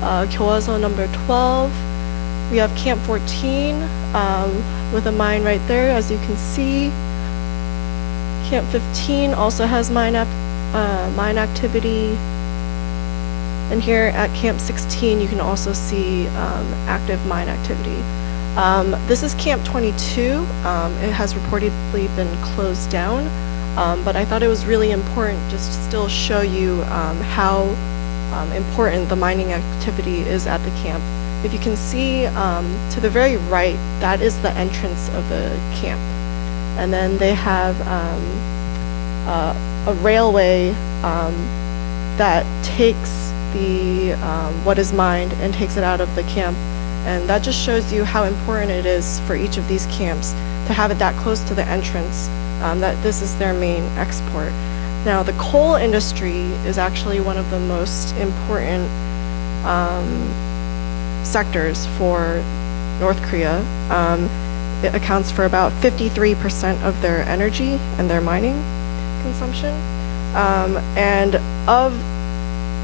교화소 number 12. We have Camp 14 with a mine right there, as you can see. Camp 15 also has mine activity. And here at Camp 16, you can also see active mine activity. This is Camp 22. It has reportedly been closed down, but I thought it was really important just to still show you how important the mining activity is at the camp. If you can see to the very right, that is the entrance of the camp. And then they have a railway that takes the what is mined and takes it out of the camp. And that just shows you how important it is for each of these camps to have it that close to the entrance, that this is their main export. Now, the coal industry is actually one of the most important sectors for North Korea. It accounts for about 53% of their energy and their mining consumption. And of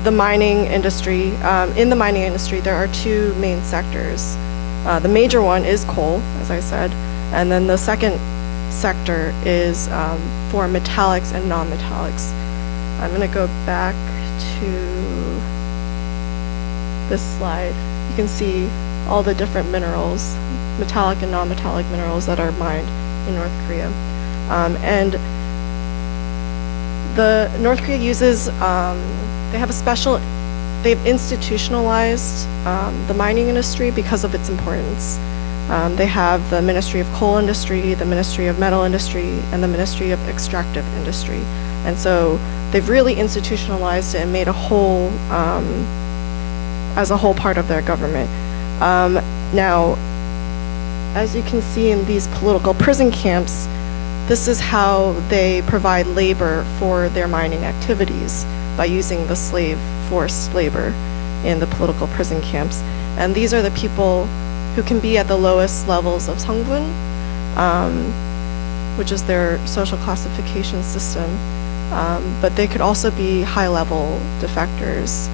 the mining industry, in the mining industry, there are two main sectors. The major one is coal, as I said, and then the second sector is for metallics and non-metallics. I'm going to go back to this slide. You can see all the different minerals, metallic and non-metallic minerals that are mined in North Korea. And the North Korea uses, they've institutionalized the mining industry because of its importance. They have the Ministry of Coal Industry, the Ministry of Metal Industry, and the Ministry of Extractive Industry. And so they've really institutionalized it and made a whole, as a whole part of their government. Now, as you can see in these political prison camps, this is how they provide labor for their mining activities, by using the forced labor in the political prison camps. And these are the people who can be at the lowest levels of Songbun, which is their social classification system. But they could also be high-level defectors,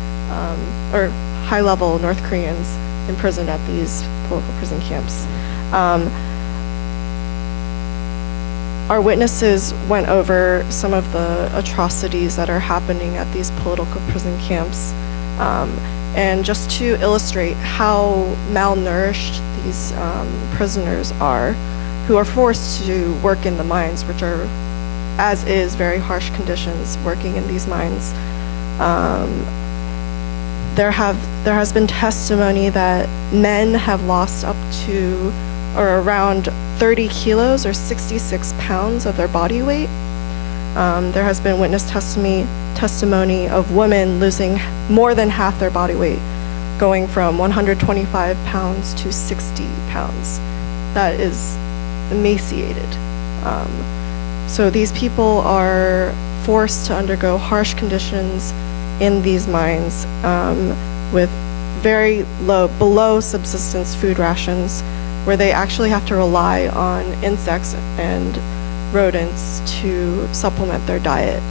or high-level North Koreans imprisoned at these political prison camps. Our witnesses went over some of the atrocities that are happening at these political prison camps. And just to illustrate how malnourished these prisoners are, who are forced to work in the mines, which are, as is, very harsh conditions working in these mines. There has been testimony that men have lost up to, or around 30 kilos or 66 pounds of their body weight. There has been witness testimony of women losing more than half their body weight, going from 125 pounds to 60 pounds. That is emaciated. So these people are forced to undergo harsh conditions in these mines with very low, below subsistence food rations, where they actually have to rely on insects and rodents to supplement their diet.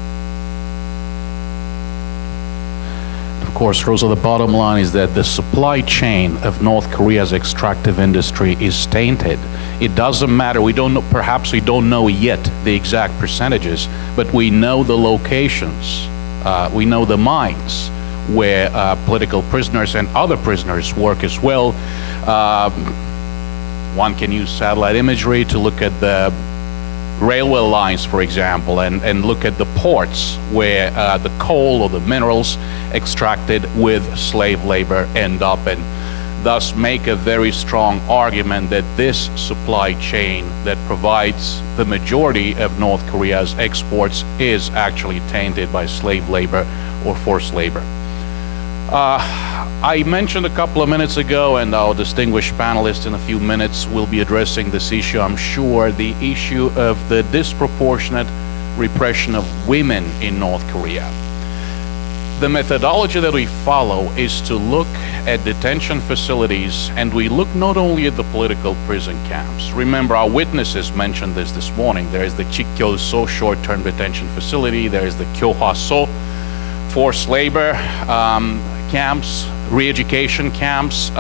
Of course, Rosa, the bottom line is that the supply chain of North Korea's extractive industry is tainted. It doesn't matter, perhaps we don't know yet the exact percentages, but we know the locations, we know the mines where political prisoners and other prisoners work as well. One can use satellite imagery to look at the railway lines, for example, and look at the ports where the coal or the minerals extracted with slave labor end up, and thus make a very strong argument that this supply chain that provides the majority of North Korea's exports is actually tainted by slave labor or forced labor. I mentioned a couple of minutes ago, and our distinguished panelists in a few minutes will be addressing this issue, I'm sure, the issue of the disproportionate repression of women in North Korea. The methodology that we follow is to look at detention facilities, and we look not only at the political prison camps. Remember, our witnesses mentioned this morning. There is the Chikyo-so short-term detention facility, there is the Kyohwa-so forced labor camps, re-education camps.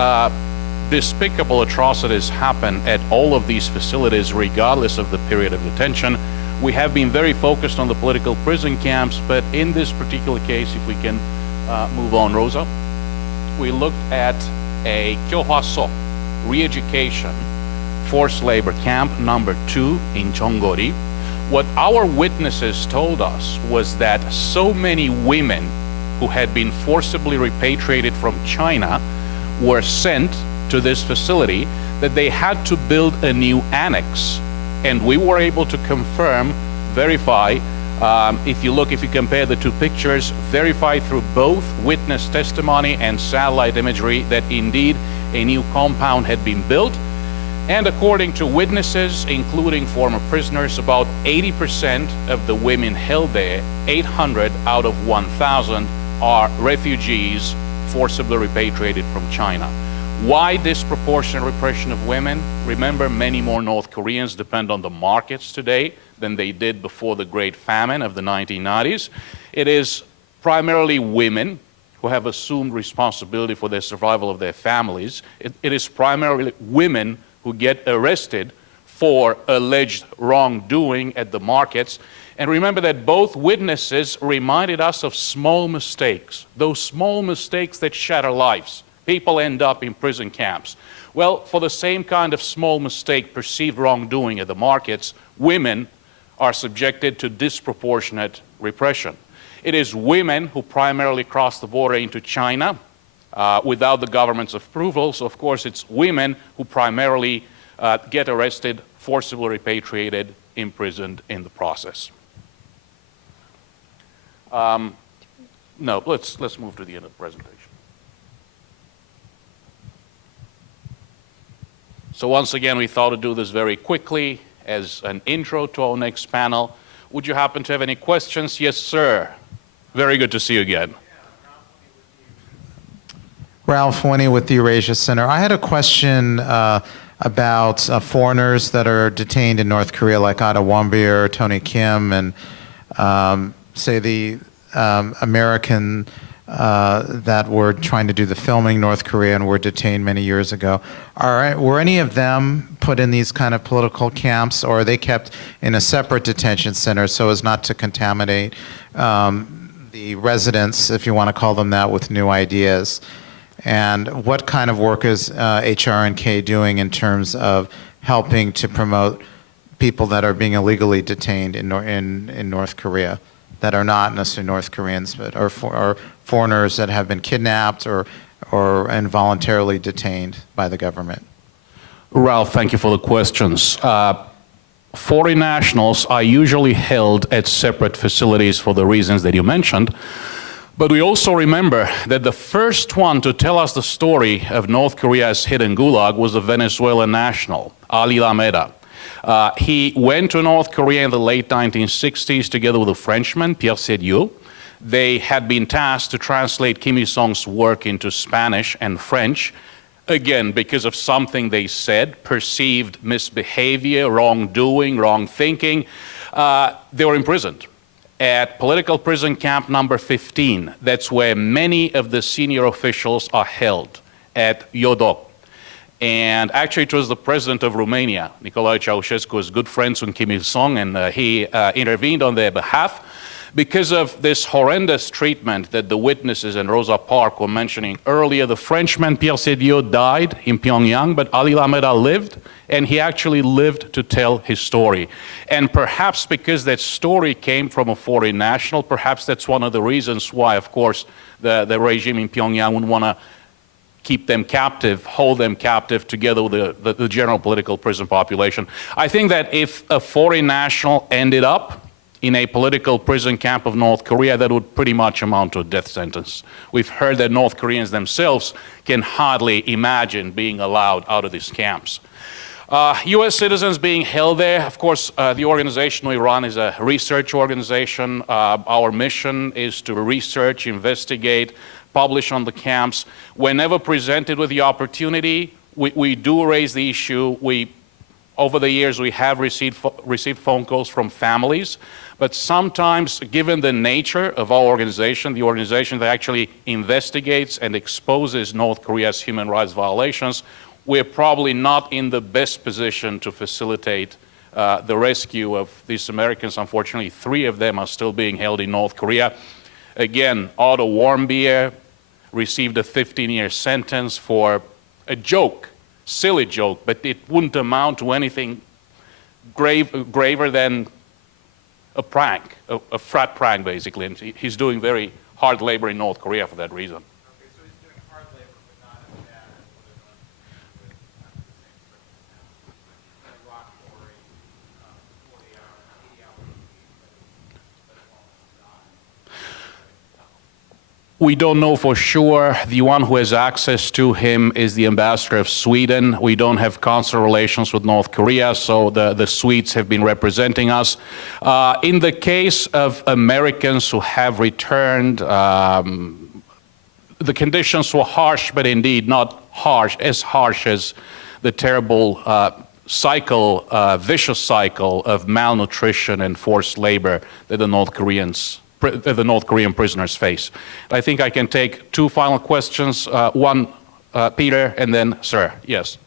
Despicable atrocities happen at all of these facilities regardless of the period of detention. We have been very focused on the political prison camps, but in this particular case, if we can move on, Rosa, we looked at a Kyohwaso re-education forced labor camp number 2 in Chonggori. What our witnesses told us was that so many women who had been forcibly repatriated from China were sent to this facility that they had to build a new annex. And we were able to confirm, verify, if you compare the two pictures, verify through both witness testimony and satellite imagery that indeed a new compound had been built. And according to witnesses, including former prisoners, about 80% of the women held there, 800 out of 1,000, are refugees forcibly repatriated from China. Why disproportionate repression of women? Remember, many more North Koreans depend on the markets today than they did before the Great Famine of the 1990s. It is primarily women who have assumed responsibility for the survival of their families. It is primarily women who get arrested for alleged wrongdoing at the markets. And remember that both witnesses reminded us of small mistakes, those small mistakes that shatter lives. People end up in prison camps. Well, for the same kind of small mistake, perceived wrongdoing at the markets, women are subjected to disproportionate repression. It is women who primarily cross the border into China without the government's approval. So, of course, it's women who primarily get arrested, forcibly repatriated, imprisoned in the process. No, let's move to the end of the presentation. So once again, we thought to do this very quickly as an intro to our next panel. Would you happen to have any questions? Yes, sir. Very good to see you again. Ralph Winnie with the Eurasia Center. I had a question about foreigners that are detained in North Korea, like Ada Wombier, Tony Kim, and say the American that were trying to do the filming in North Korea and were detained many years ago. Were any of them put in these kind of political camps, or are they kept in a separate detention center so as not to contaminate the residents, if you want to call them that, with new ideas? And what kind of work is HRNK doing in terms of helping to promote people that are being illegally detained in North Korea, that are not necessarily North Koreans, but are foreigners that have been kidnapped or involuntarily detained by the government? Ralph, thank you for the questions. Foreign nationals are usually held at separate facilities for the reasons that you mentioned. But we also remember that the first one to tell us the story of North Korea's hidden Gulag was a Venezuelan national, Ali Lameda. He went to North Korea in the late 1960s together with a Frenchman, Pierre Sédieu. They had been tasked to translate Kim Il-sung's work into Spanish and French, again, because of something they said, perceived misbehavior, wrongdoing, wrong thinking. They were imprisoned at political prison camp number 15. That's where many of the senior officials are held, at Yodok. And actually, it was the president of Romania, Nicolae Ceausescu, was good friends with Kim Il-sung, and he intervened on their behalf. Because of this horrendous treatment that the witnesses and Rosa Parks were mentioning earlier, the Frenchman Pierre Sédieu died in Pyongyang, but Ali Lameda lived, and he actually lived to tell his story. And perhaps because that story came from a foreign national, perhaps that's one of the reasons why, of course, the regime in Pyongyang would want to keep them captive, hold them captive together with the general political prison population. I think that if a foreign national ended up in a political prison camp of North Korea, that would pretty much amount to a death sentence. We've heard that North Koreans themselves can hardly imagine being allowed out of these camps. U.S. citizens being held there, of course, the organization we run is a research organization. Our mission is to research, investigate, publish on the camps. Whenever presented with the opportunity, we do raise the issue. We over the years we have received phone calls from families, but sometimes, given the nature of our organization, the organization that actually investigates and exposes North Korea's human rights violations, we're probably not in the best position to facilitate the rescue of these Americans. Unfortunately, 3 of them are still being held in North Korea. Again, Otto Warmbier received a 15-year sentence for a joke, silly joke, but it wouldn't amount to anything graver than a prank, a frat prank, basically. And he's doing very hard labor in North Korea for that reason. Okay, so he's doing hard labor, but not as bad as what they're doing with Iraq quarry, 40-hour, 80-hour We don't know for sure. The one who has access to him is the ambassador of Sweden. We don't have consular relations with North Korea, so the Swedes have been representing us. In the case of Americans who have returned, the conditions were harsh, but indeed not as harsh as the terrible vicious cycle of malnutrition and forced labor that the North Korean prisoners face. I think I can take 2 final questions. One, Peter, and then Sir. Yes.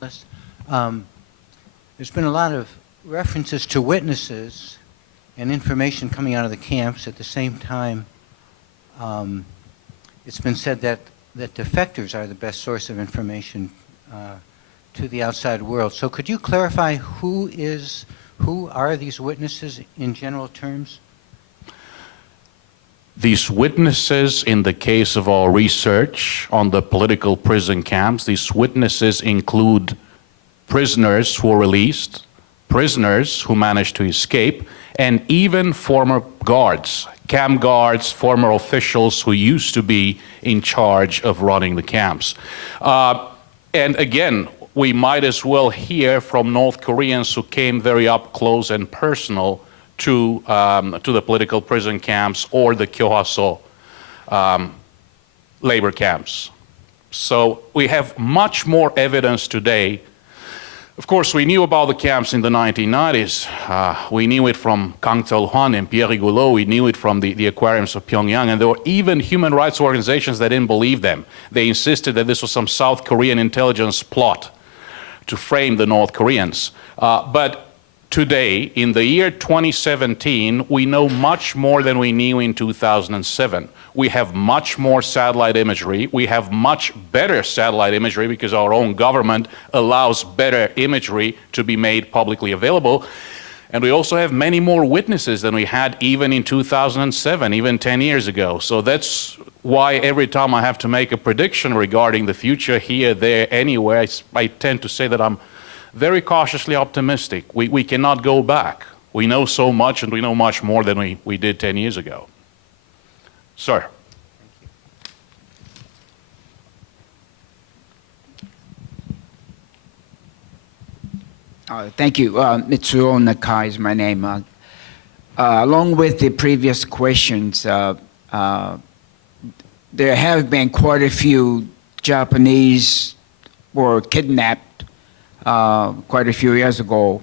There's been a lot of references to witnesses and information coming out of the camps. At the same time, it's been said that defectors are the best source of information to the outside world. So could you clarify who are these witnesses in general terms? These witnesses, in the case of our research on the political prison camps, these witnesses include prisoners who were released, prisoners who managed to escape, and even former guards, camp guards, former officials who used to be in charge of running the camps. And again, we might as well hear from North Koreans who came very up close and personal to the political prison camps or the Kyohaso labor camps. So we have much more evidence today. Of course, we knew about the camps in the 1990s. We knew it from Kang Cheol-hwan and Pierre Rigolo. We knew it from the aquariums of Pyongyang. And there were even human rights organizations that didn't believe them. They insisted that this was some South Korean intelligence plot to frame the North Koreans. But today, in the year 2017, we know much more than we knew in 2007. We have much more satellite imagery. We have much better satellite imagery because our own government allows better imagery to be made publicly available. And we also have many more witnesses than we had even in 2007, even 10 years ago. So that's why every time I have to make a prediction regarding the future here, there, anywhere, I tend to say that I'm very cautiously optimistic. We cannot go back. We know so much, and we know much more than we did 10 years ago. Sir. Thank you. Mitsuo Nakai is my name. Along with the previous questions, there have been quite a few Japanese were kidnapped quite a few years ago.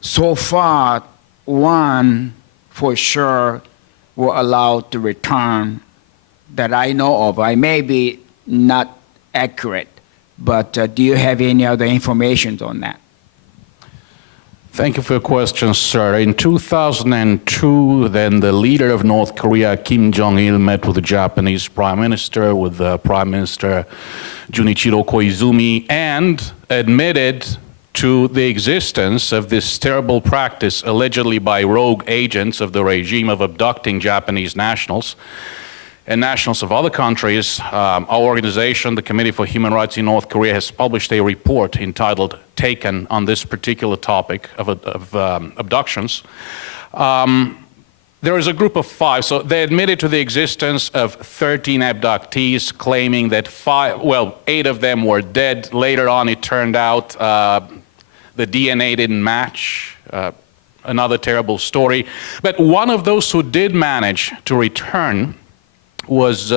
So far, one for sure were allowed to return that I know of. I may be not accurate, but do you have any other information on that? Thank you for your question, sir. In 2002, then the leader of North Korea, Kim Jong-il, met with the Japanese Prime Minister, with Prime Minister Junichiro Koizumi, and admitted to the existence of this terrible practice allegedly by rogue agents of the regime of abducting Japanese nationals and nationals of other countries. Our organization, the Committee for Human Rights in North Korea, has published a report entitled Taken on this particular topic of abductions. There is a group of 5, so they admitted to the existence of 13 abductees, claiming that 8 of them were dead. Later on, it turned out the DNA didn't match. Another terrible story. But one of those who did manage to return was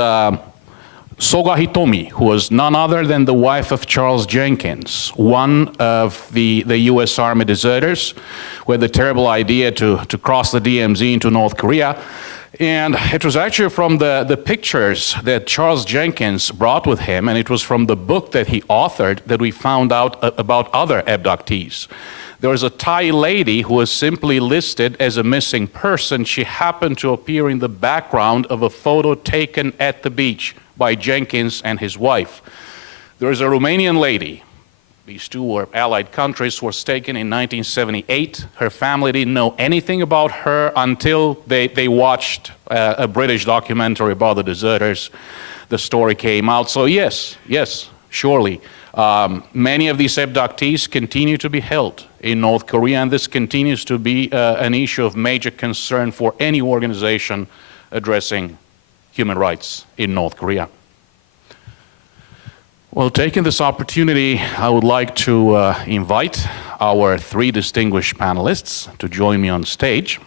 Soga Hitomi, who was none other than the wife of Charles Jenkins, one of the U.S. Army deserters who had the terrible idea to cross the DMZ into North Korea. And it was actually from the pictures that Charles Jenkins brought with him, and it was from the book that he authored that we found out about other abductees. There was a Thai lady who was simply listed as a missing person. She happened to appear in the background of a photo taken at the beach by Jenkins and his wife. There is a Romanian lady. These two were allied countries, was taken in 1978. Her family didn't know anything about her until they watched a British documentary about the deserters. The story came out. So yes, surely. Many of these abductees continue to be held in North Korea, and this continues to be an issue of major concern for any organization addressing human rights in North Korea. Well, taking this opportunity, I would like to invite our three distinguished panelists to join me on stage.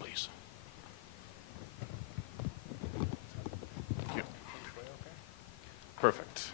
Please. Thank you. Perfect.